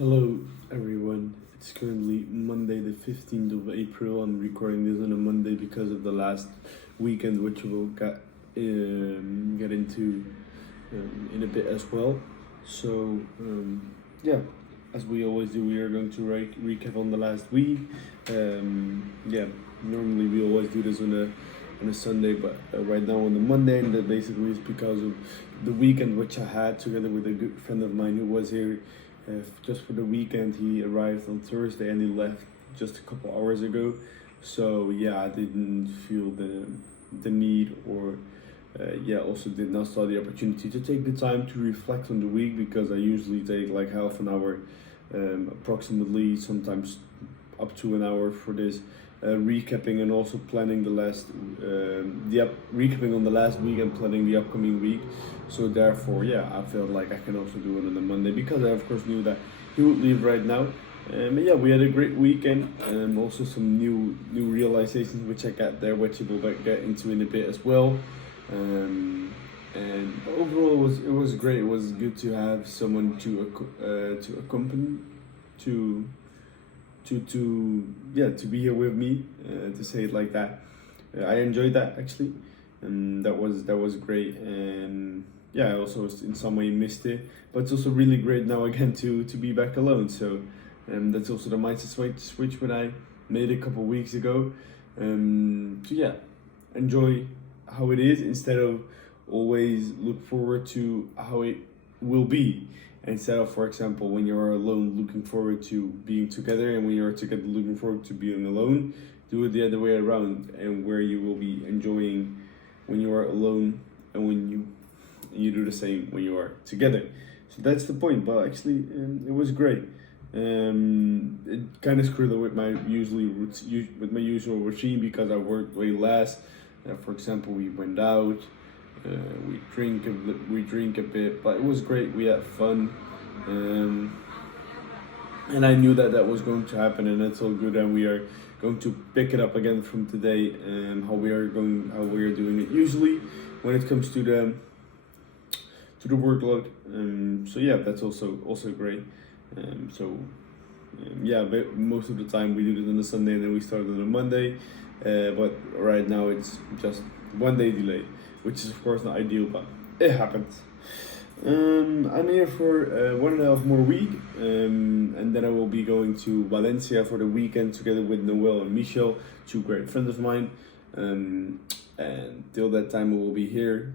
Hello, everyone. It's currently Monday, the 15th of April. I'm recording this on a Monday because of the last weekend, which we'll get into in a bit as well. So, yeah, as we always do, we are going to recap on the last week. Yeah, normally we always do this on a Sunday, but right now on the Monday, and that basically is because of the weekend which I had together with a good friend of mine who was here just for the weekend. He arrived on Thursday and he left just a couple hours ago. So yeah, I didn't feel the need or also did not saw the opportunity to take the time to reflect on the week, because I usually take like half an hour, approximately, sometimes up to an hour for this recapping and also planning recapping on the last week and planning the upcoming week. So therefore, yeah, I felt like I can also do it on a Monday because I of course knew that he would leave right now. But yeah, we had a great weekend. Also some new realizations which I got there, which we'll get into in a bit as well. And overall, it was great. It was good to have someone to accompany to to be here with me, to say it like that. I enjoyed that actually, and that was great. And yeah, I also in some way missed it, but it's also really great now again to be back alone. So that's also the mindset switch when I made a couple weeks ago. So yeah, enjoy how it is instead of always look forward to how it will be, instead of, for example, when you're alone looking forward to being together, and when you're together looking forward to being alone. Do it the other way around, and where you will be enjoying when you are alone, and when you do the same when you are together. So that's the point. But actually, it was great. It kind of screwed up with my usual routine because I worked way less. For example, we went out, we drink a bit, but it was great. We had fun, and I knew that was going to happen, and that's all good. And we are going to pick it up again from today, and how we are doing it usually when it comes to the workload. So yeah, that's also great. Yeah, but most of the time we do it on a Sunday and then we start on a Monday. But right now it's just one day delay, which is of course not ideal, but it happens. I'm here for 1.5 more week, and then I will be going to Valencia for the weekend together with Noel and Michel, two great friends of mine. And till that time, we will be here,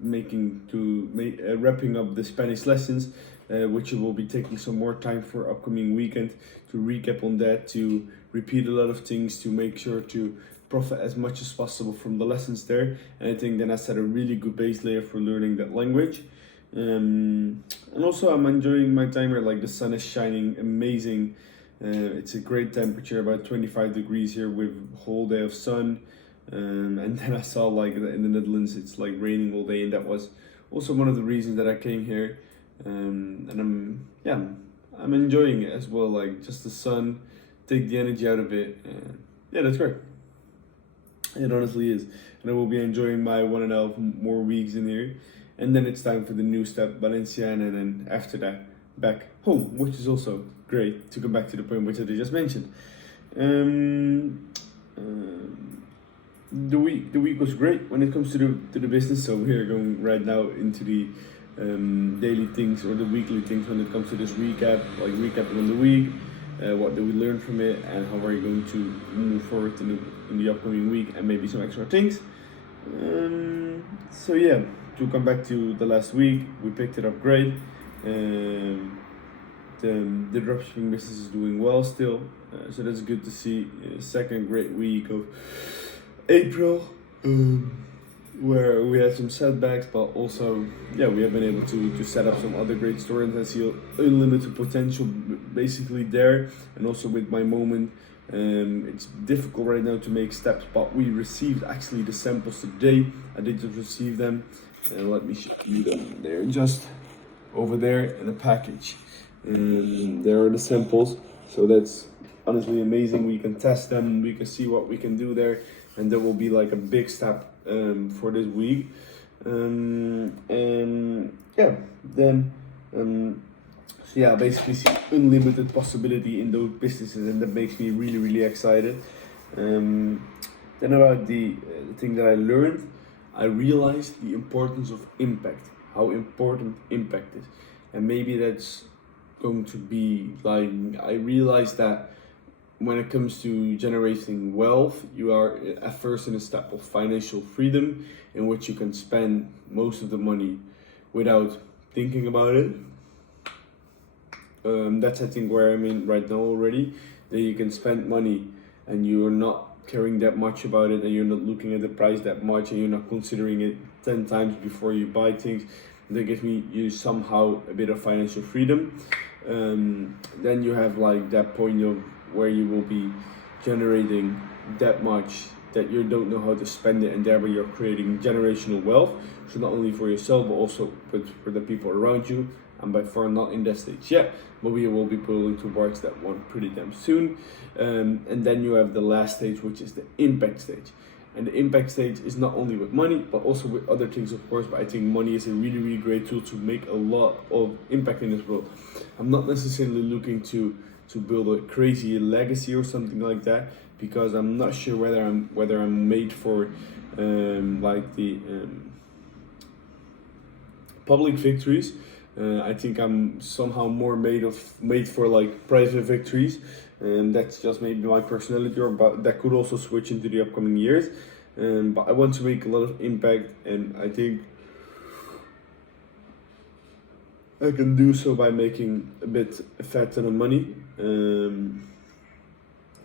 wrapping up the Spanish lessons, which will be taking some more time for upcoming weekend to recap on that, to repeat a lot of things, to make sure to profit as much as possible from the lessons there. And I think then I set a really good base layer for learning that language. And also I'm enjoying my time here. Like, the sun is shining amazing. It's a great temperature, about 25 degrees here with whole day of sun. And then I saw like in the Netherlands it's like raining all day, and that was also one of the reasons that I came here. And I'm enjoying it as well. Like, just the sun, take the energy out of it. And yeah, that's great. It honestly is. And I will be enjoying my 1.5 more weeks in here. And then it's time for the new step, Valencia, and then after that, back home, which is also great, to come back to the point which I just mentioned. The week was great when it comes to the business. So we are going right now into the daily things or the weekly things when it comes to this recap, like recapping on the week. What did we learn from it, and how are you going to move forward in the upcoming week, and maybe some extra things. So yeah, to come back to the last week, we picked it up great. The dropshipping business is doing well still, so that's good to see. Second great week of April, where we had some setbacks, but also, yeah, we have been able to set up some other great stores, and I see unlimited potential basically there. And also with my moment, it's difficult right now to make steps, but we received actually the samples today. I did just receive them, and let me show you them. They're just over there in a package, and there are the samples. So that's honestly amazing. We can test them, we can see what we can do there, and that will be like a big step for this week. And yeah, then So yeah, I basically see unlimited possibility in those businesses, and that makes me really, really excited. Um, then about the thing that I learned, I realized the importance of impact, how important impact is, and maybe that's going to be like, I realized that when it comes to generating wealth, you are at first in a step of financial freedom, in which you can spend most of the money without thinking about it. That's I think where I'm in right now already. That you can spend money and you're not caring that much about it, and you're not looking at the price that much, and you're not considering it 10 times before you buy things. That gives me you somehow a bit of financial freedom. Then you have like that point of where you will be generating that much that you don't know how to spend it, and thereby you're creating generational wealth. So not only for yourself but also for the people around you. I'm by far not in that stage yet, but we will be building towards that one pretty damn soon. And then you have the last stage, which is the impact stage. And the impact stage is not only with money, but also with other things, of course. But I think money is a really, really great tool to make a lot of impact in this world. I'm not necessarily looking to build a crazy legacy or something like that, because I'm not sure whether I'm made for like the public victories. I think I'm somehow more made for like private victories, and that's just maybe my personality, or but that could also switch into the upcoming years. But I want to make a lot of impact, and I think I can do so by making a fat ton of money.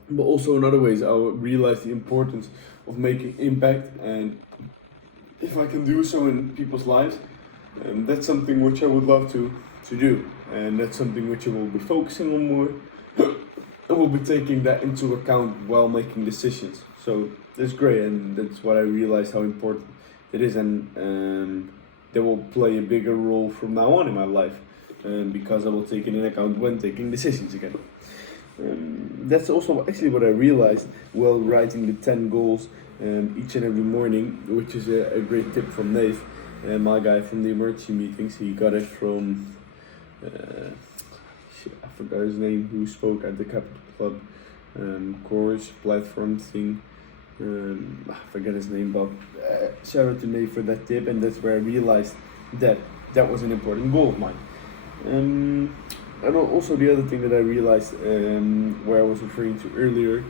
But also in other ways, I will realize the importance of making impact, and if I can do so in people's lives, that's something which I would love to do, and that's something which I will be focusing on more, and will be taking that into account while making decisions. So that's great, and that's what I realized how important it is, and that will play a bigger role from now on in my life, because I will take it in account when taking decisions again. That's also actually what I realized while writing the 10 goals each and every morning, which is a great tip from Dave, my guy from the emergency meetings. He got it from, I forgot his name, who spoke at the Capital Club course platform thing. I forget his name, but shout out to Dave for that tip, and that's where I realized that that was an important goal of mine. And also the other thing that I realized, where I was referring to earlier,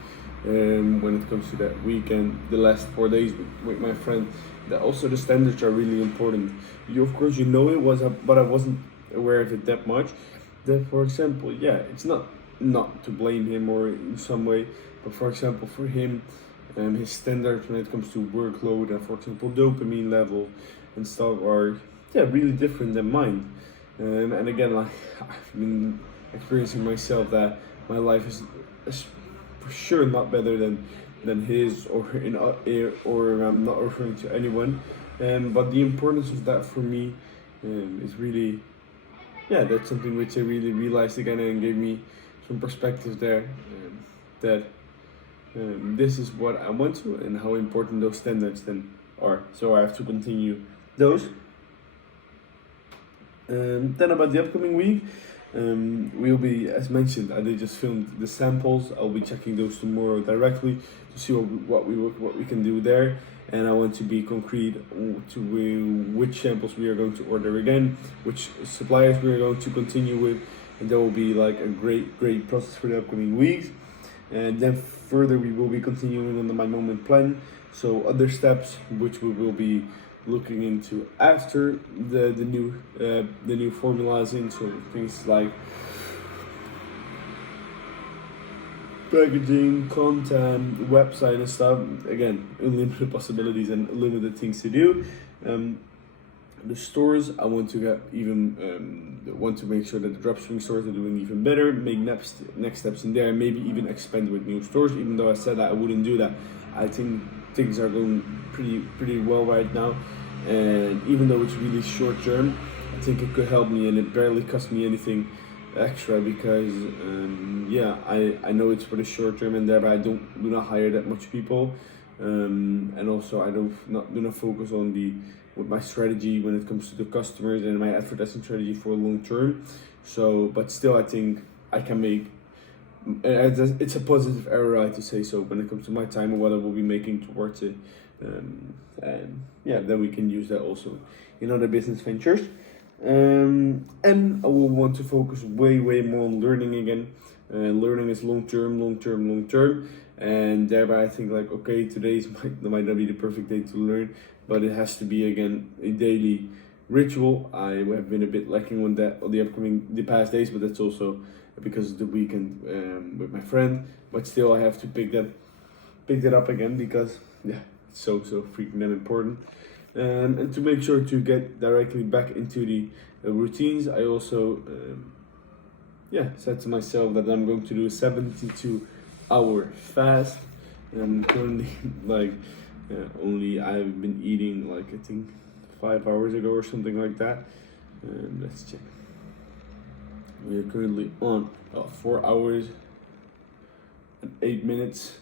when it comes to that weekend, the last 4 days with my friend, that also the standards are really important. You, of course, you know it was, but I wasn't aware of it that much. That, for example, yeah, it's not to blame him or in some way, but for example, for him, his standards when it comes to workload and, for example, dopamine level and stuff are really different than mine. And again, like I've been experiencing myself that my life is for sure not better than his or I'm not referring to anyone. But the importance of that for me is really, that's something which I really realized again and gave me some perspective there, that this is what I want to and how important those standards then are. So I have to continue those. Then about the upcoming week, we'll be, as mentioned, I did just filmed the samples. I'll be checking those tomorrow directly to see what we can do there, and I want to be concrete to which samples we are going to order again, which suppliers we are going to continue with, and that will be like a great process for the upcoming weeks. And then further, we will be continuing on the My Moment plan. So other steps which we will be looking into after the new formulas in, so things like packaging, content, website and stuff. Again, unlimited possibilities and limited things to do. The stores, I want to get want to make sure that the dropshipping stores are doing even better, make next steps in there, maybe even expand with new stores, even though I said that I wouldn't do that. I think things are going pretty well right now, and even though it's really short term, I think it could help me, and it barely cost me anything extra, because I know it's for the short term, and thereby I do not hire that much people, and also I do not focus on the with my strategy when it comes to the customers and my advertising strategy for long term. So, but still, I think I can make. It's a positive error, I have to say so, when it comes to my time and what I will be making towards it. And yeah, then we can use that also in other business ventures. And I will want to focus way more on learning again. Learning is long term, and thereby I think like, okay, today's might not be the perfect day to learn, but it has to be again a daily ritual. I have been a bit lacking on that on the past days, but that's also because of the weekend with my friend. But still, I have to pick that up again, because yeah, it's so freaking damn important. And to make sure to get directly back into the routines, I also said to myself that I'm going to do a 72-hour fast. And currently, like, only I've been eating like, I think 5 hours ago or something like that. Let's check. We are currently on 4 hours and 8 minutes,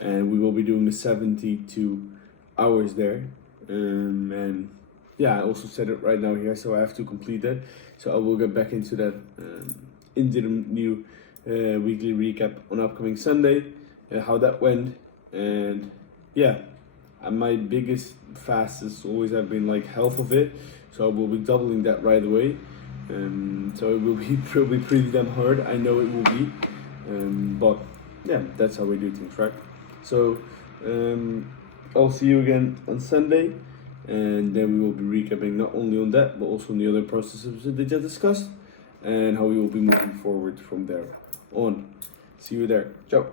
and we will be doing the 72 hours there. And yeah, I also said it right now here, so I have to complete that. So I will get back into that, into the new weekly recap on upcoming Sunday, how that went. And yeah, my biggest fast has always have been like half of it, so I will be doubling that right away. So it will be probably pretty damn hard, I know it will be, but yeah, that's how we do things, right? So I'll see you again on Sunday, and then we will be recapping not only on that, but also on the other processes that I discussed, and how we will be moving forward from there on. See you there. Ciao.